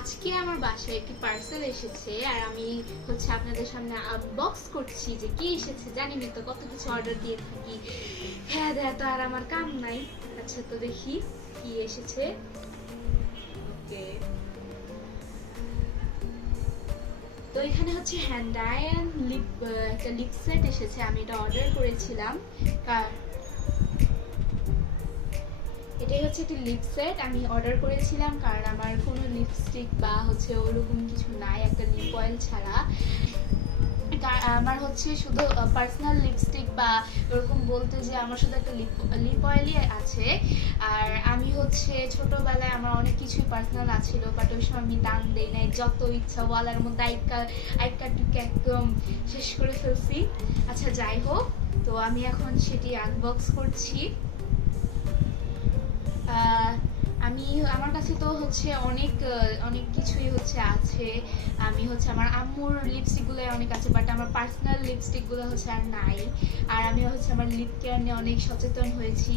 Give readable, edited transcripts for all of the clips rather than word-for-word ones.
আজকে আমার বাসায় একটি পার্সেল এসেছে আর আমি হচ্ছে আপনাদের সামনে আনবক্স করছি যে কি এসেছে। জানিনি তো কত কিছু অর্ডার দিয়ে থাকি, হ্যাঁ দেখ তো আর আমার কাম নাই। আচ্ছা তো দেখি কি এসেছে। ওকে, তো এখানে হচ্ছে হ্যান্ড আয়রন লিপ, একটা লিপ সেট এসেছে। আমি এটা অর্ডার করেছিলাম। এটাই হচ্ছে একটা লিপ সেট আমি অর্ডার করেছিলাম, কারণ আমার কোনো লিপস্টিক বা হচ্ছে ওরকম কিছু নাই একটা লিপ অয়েল ছাড়া। আমার হচ্ছে শুধু পার্সোনাল লিপস্টিক বা ওরকম বলতে যে আমার শুধু একটা লিপ অয়েলই আছে। আর আমি হচ্ছে ছোটবেলায় আমার অনেক কিছুই পার্সোনাল আছিল, বাট ওই সময় আমি দাম দেই নাই, যত ইচ্ছা ওয়ালার মধ্যে আইকা টুকে একদম শেষ করে ফেলছি। আচ্ছা যাই হোক, তো আমি এখন সেটি আনবক্স করছি। আমি আমার কাছে তো হচ্ছে অনেক কিছুই হচ্ছে আছে। আমি হচ্ছে আমার আম্মুর লিপস্টিকগুলো অনেক আছে, বাট আমার পার্সোনাল লিপস্টিকগুলো হচ্ছে আর নাই। আর আমি হচ্ছে আমার লিপ কেয়ার নিয়ে অনেক সচেতন হয়েছি,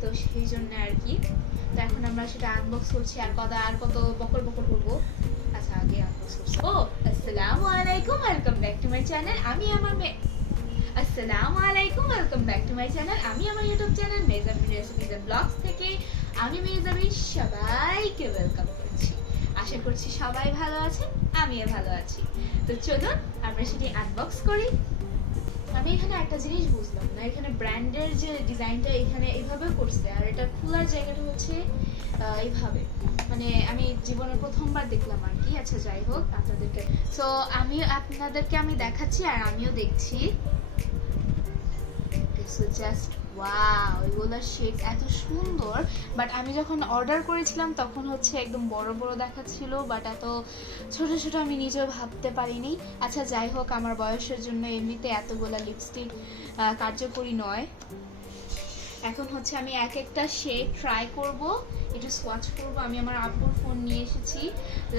তো সেই জন্য আর কি। তো এখন আমরা সেটা আনবক্স করছি। আর কত বকর করবো। আচ্ছা আগে আনবক্স করছি। ও আসসালামু আলাইকুম, welcome back to my channel. আসসালামু আলাইকুম, welcome back to my channel. আমি আমার YouTube channel Mehjabin recipes and blogs থেকে আমি মেহজাবিন সবাইকে ওয়েলকাম করছি। আশা করছি সবাই ভালো আছেন, আমিও ভালো আছি। তো চলুন আমরা সেটি আনবক্স করি। আমি এখানে একটা জিনিস বুঝলাম না, এখানে ব্র্যান্ডের যে ডিজাইনটা এখানে এইভাবে করছে, আর এটা খোলার জায়গাটা হচ্ছে এইভাবে। মানে আমি জীবনে প্রথমবার দেখলাম আর কি। আচ্ছা যাই হোক, আপনাদেরকে আমি দেখাচ্ছি আর আমিও দেখছি। সো জাস্ট ওয়াও, এগুলোর শেড এত সুন্দর। বাট আমি যখন অর্ডার করেছিলাম তখন হচ্ছে একদম বড় বড় দেখাচ্ছিল, বাট এত ছোট ছোট আমি নিজেও ভাবতে পারিনি। আচ্ছা যাই হোক, আমার বয়সের জন্য এমনিতে এতগুলো লিপস্টিক কার্যকরী নয়। এখন হচ্ছে আমি এক একটা শেড ট্রাই করব, একটু সোয়াচ করব। আমি আমার আব্বুর ফোন নিয়ে এসেছি,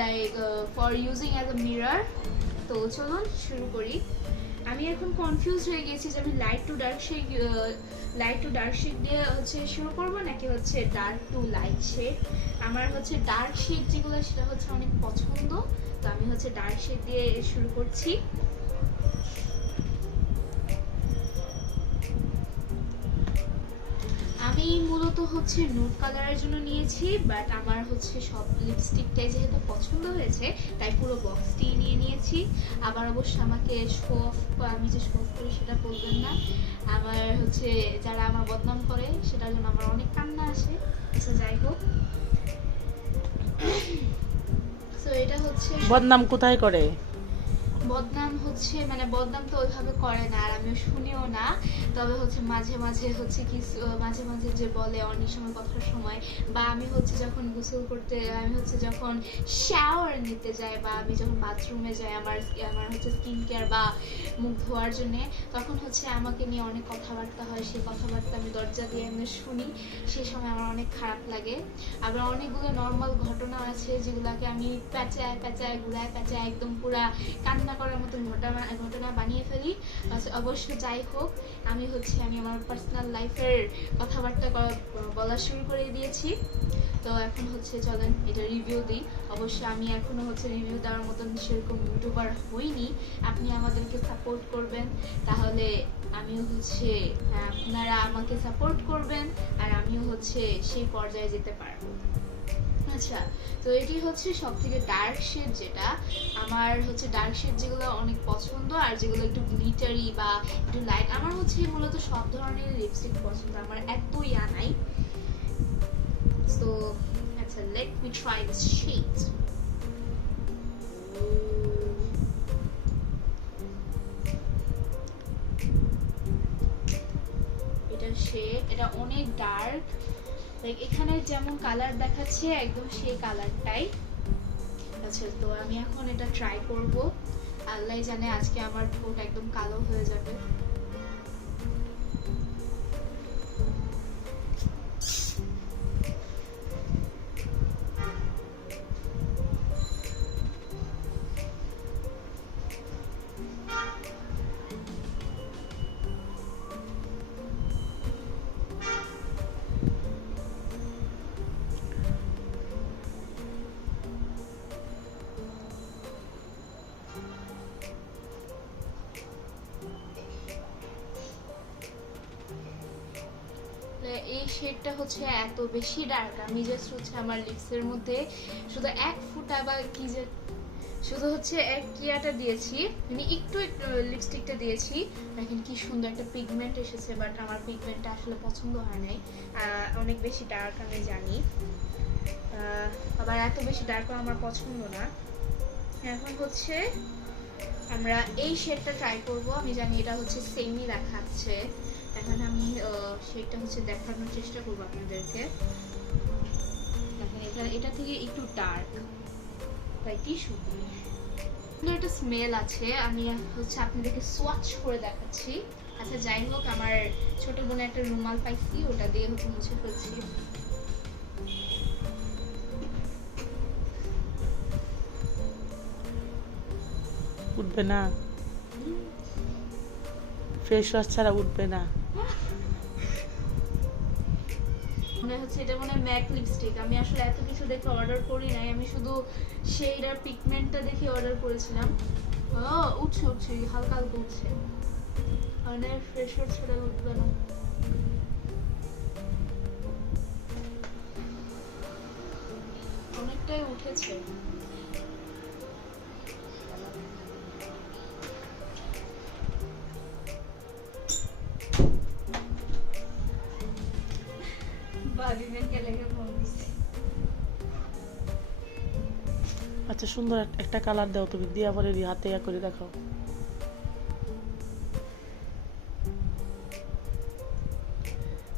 like for using as a mirror. তো চলুন শুরু করি। আমি এখন কনফিউজ হয়ে গেছি যে আমি লাইট টু ডার্ক শেড দিয়ে হচ্ছে শুরু করব নাকি হচ্ছে ডার্ক টু লাইট শেড। আমার হচ্ছে ডার্ক শেড যেগুলো সেটা হচ্ছে অনেক পছন্দ, তো আমি হচ্ছে ডার্ক শেড দিয়ে শুরু করছি। আমি মূলত হচ্ছে নুড কালারের জন্য নিয়েছি, বাট আমার হচ্ছে সব লিপস্টিকটাই যেহেতু পছন্দ হয়েছে তাই পুরো বক্সটি নিয়ে নিয়েছি। আবার অবশ্য আমাকে আমি যে শো অফ করি সেটা বলবেন না, আমার হচ্ছে যারা আমার বদনাম করে সেটার জন্য আমার অনেক কান্না আসে। আচ্ছা যাই হোক, তো এটা হচ্ছে বদনাম কোথায় করে? বদনাম হচ্ছে মানে বদনাম তো ওইভাবে করে না, আর আমিও শুনিও না। তবে হচ্ছে মাঝে মাঝে হচ্ছে মাঝে মাঝে যে বলে অনেক সময় কথার সময়, বা আমি হচ্ছে যখন গোসল করতে, আমি হচ্ছে যখন শাওয়ার নিতে যাই, বা আমি যখন বাথরুমে যাই আমার হচ্ছে স্কিন কেয়ার বা মুখ ধোয়ার জন্যে, তখন হচ্ছে আমাকে নিয়ে অনেক কথাবার্তা হয়। সেই কথাবার্তা আমি দরজা দিয়ে এমনি শুনি, সেই সময় আমার অনেক খারাপ লাগে। আবার অনেকগুলো নর্মাল ঘটনা আছে যেগুলোকে আমি প্যাঁচায় ঘুরায় প্যাঁচায় একদম পুরা কান্না করার মতো ঘটনা বানিয়ে ফেলি। অবশ্য যাই হোক, আমি আমার পার্সোনাল লাইফের কথাবার্তা বলা শুরু করে দিয়েছি। তো এখন হচ্ছে চলেন এটা রিভিউ দিই। অবশ্য আমি এখনো হচ্ছে রিভিউ দেওয়ার মতন সেরকম ইউটিউবার হইনি। আপনি আমাদেরকে সাপোর্ট করবেন, তাহলে আমিও হচ্ছে আপনারা আমাকে সাপোর্ট করবেন আর আমিও হচ্ছে সেই পর্যায়ে যেতে পারবো। আচ্ছা, তো এটি হচ্ছে সব থেকে ডার্ক শেড, যেটা আমার হচ্ছে ডার্ক শেড যেগুলো অনেক পছন্দ, আর যেগুলো একটু গ্লিটারি বা একটু লাইট। আমার হচ্ছে মূলত সব ধরনের লিপস্টিক পছন্দ, আমার এত ইয়া নাই। সো আচ্ছা, let me try this shade. এটা শেড, এটা অনেক ডার্ক, লাইক এখানে যেমন কালার দেখাচ্ছে একদম সেই কালারটাই। আচ্ছা, তো আমি এখন এটা ট্রাই করব। আল্লাহ জানে আজকে আমার ঠোঁট একদম কালো হয়ে যাবে। এই শেডটা হচ্ছে এত বেশি ডার্ক, আমি জাস্ট হচ্ছে আমার লিপসের মধ্যে শুধু এক ফোঁটা বা কি যে শুধু হচ্ছে এক কিয়াটা দিয়েছি, মানে একটু একটু লিপস্টিকটা দিয়েছি, দেখেন কি সুন্দর একটা পিগমেন্ট এসেছে। বাট আমার পিগমেন্টটা আসলে পছন্দ হয় নাই, অনেক বেশি ডার্ক আমি জানি, আবার এত বেশি ডার্কও আমার পছন্দ না। এখন হচ্ছে আমরা এই শেডটা ট্রাই করব। আমি জানি এটা হচ্ছে সেমই দেখাচ্ছে, এখন আমি শেডটা হচ্ছে দেখানোর চেষ্টা করব আপনাদেরকে। দেখেন এটা থেকে একটু ডার্ক, তাই কি সুন্দর একটা স্মেল আছে। আমি হচ্ছে আপনাদেরকে সোয়াচ করে দেখাচ্ছি। আচ্ছা যাই হোক, আমার ছোট বোনে একটা রুমাল পাইছি, ওটা দিয়ে হচ্ছে মুছে ফেলছি। উঠবে না, ফেস ওয়াশ ছাড়া উঠবে না। মনে হচ্ছে এটা মনে হয় ম্যাক লিপস্টিক। আমি আসলে এত কিছু দেখে অর্ডার করি নাই, আমি শুধু শেড আর পিগমেন্টটা দেখে অর্ডার করেছিলাম। উঠছে উঠছে, হালকা হালকা উঠছে, মানে ফেস ওয়াশ ছাড়া উঠবে না। অনেকটাই উঠেছে। আচ্ছা সুন্দর একটা কালার দাও তুমি, দিয়া পরে হাতে ইয়া করে দেখাও।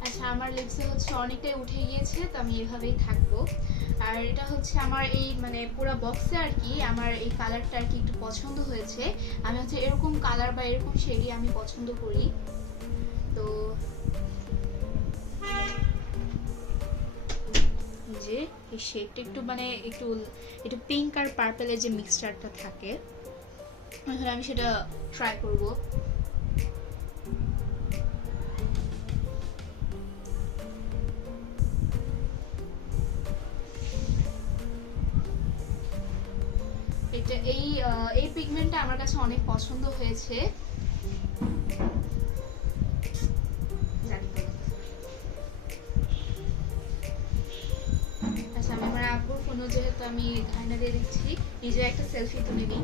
আচ্ছা আমার লিপসে হচ্ছে অনেকটাই উঠে গিয়েছে, তো আমি এভাবেই থাকবো। আর এটা হচ্ছে আমার এই মানে পুরো বক্সে আর কি আমার এই কালারটা আর কি একটু পছন্দ হয়েছে। আমি হচ্ছে এরকম কালার বা এরকম শেডই আমি পছন্দ করি। তো যে এই শেডটা একটু মানে একটু একটু পিঙ্ক আর পার্পলের যে মিক্সচারটা থাকে, তাহলে আমি সেটা ট্রাই করব। এটা এই পিগমেন্টটা আমার কাছে অনেক পছন্দ হয়েছে। আচ্ছা আমি আমার আপুর ফোনে যেহেতু আমি ধারণা দিয়ে দিচ্ছি, নিজে একটা সেলফি তুলে নিই।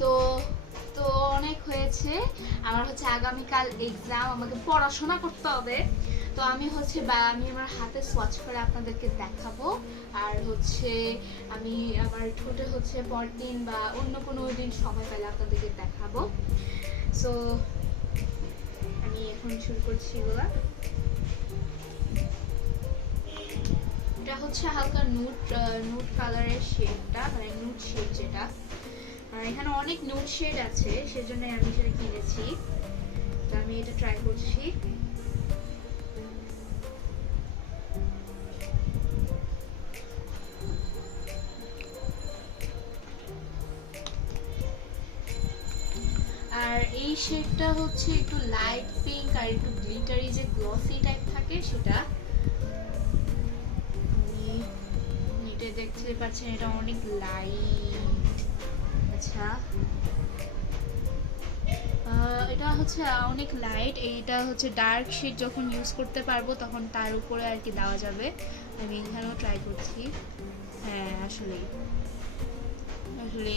তো তো অনেক হয়েছে, আমার হচ্ছে আগামীকাল এক্সাম, আমাকে পড়াশোনা করতে হবে। তো আমি হচ্ছে আমি আমার হাতে সোয়াচ করে আপনাদেরকে দেখাবো। আর হচ্ছে আমি আমার ঠোঁটে হচ্ছে পরদিন বা অন্য কোনো দিন সময় পেলে আপনাদেরকে দেখাবো। সো আমি এখন শুরু করছি এগুলা। এটা হচ্ছে হালকা নুট কালারের শেডটা, মানে নুট শেড যেটা, এখানে অনেক নুট শেড আছে, সেজন্য আমি সেটা কিনেছি। তো আমি এটা ট্রাই করছি। আর এই শেডটা হচ্ছে একটু লাইট পিঙ্ক আর একটু গ্লিটারি যে গ্লসি টাইপ থাকে সেটা। এটা দেখতে পাচ্ছেন এটা অনেক লাইট। আচ্ছা এটা হচ্ছে অনেক লাইট, এইটা হচ্ছে ডার্ক শেড যখন ইউজ করতে পারবো তখন তার উপরে আর কি দেওয়া যাবে। আমি এখানেও ট্রাই করছি। হ্যাঁ আসলে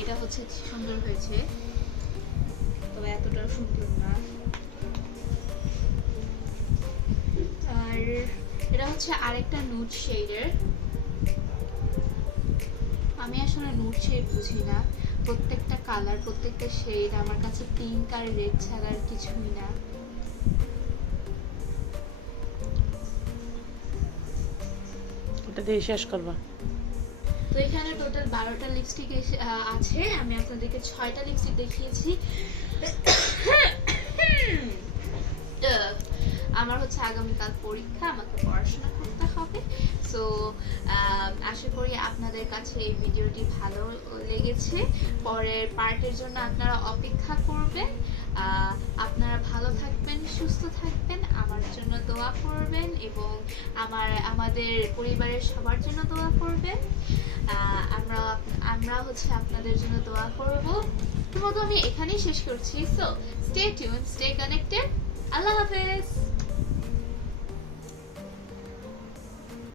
এটা হচ্ছে সুন্দর হয়েছে, তবে এতটা সুন্দর না। আর এটা হচ্ছে আরেকটা নুড শেডের। আমি আসলে নুড শেড বুঝি না, প্রত্যেকটা কালার প্রত্যেকটা শেড আমার কাছে পিঙ্ক আর রেড ছাড়া আর কিছুই না। এটা দিয়ে শেষ করবা। তো এখানে টোটাল 12টা লিপস্টিক আছে, আমি আপনাদেরকে 6টা লিপস্টিক দেখিয়েছি। আমার হচ্ছে আগামীকাল পরীক্ষা, আমাকে পড়াশোনা করতে হবে। সো আশা করি আপনাদের কাছে এই ভিডিওটি ভালো লেগেছে। পরের পার্টের জন্য আপনারা অপেক্ষা করবেন। আপনারা ভালো থাকবেন, সুস্থ থাকবেন। আমার জন্য দোয়া করবেন এবং আমাদের পরিবারের সবার জন্য দোয়া করবেন। আমরা আমরা হচ্ছে আপনাদের জন্য দোয়া করব। তো আমি এখানেই শেষ করছি। So stay tuned, stay connected. Allah হাফেজ।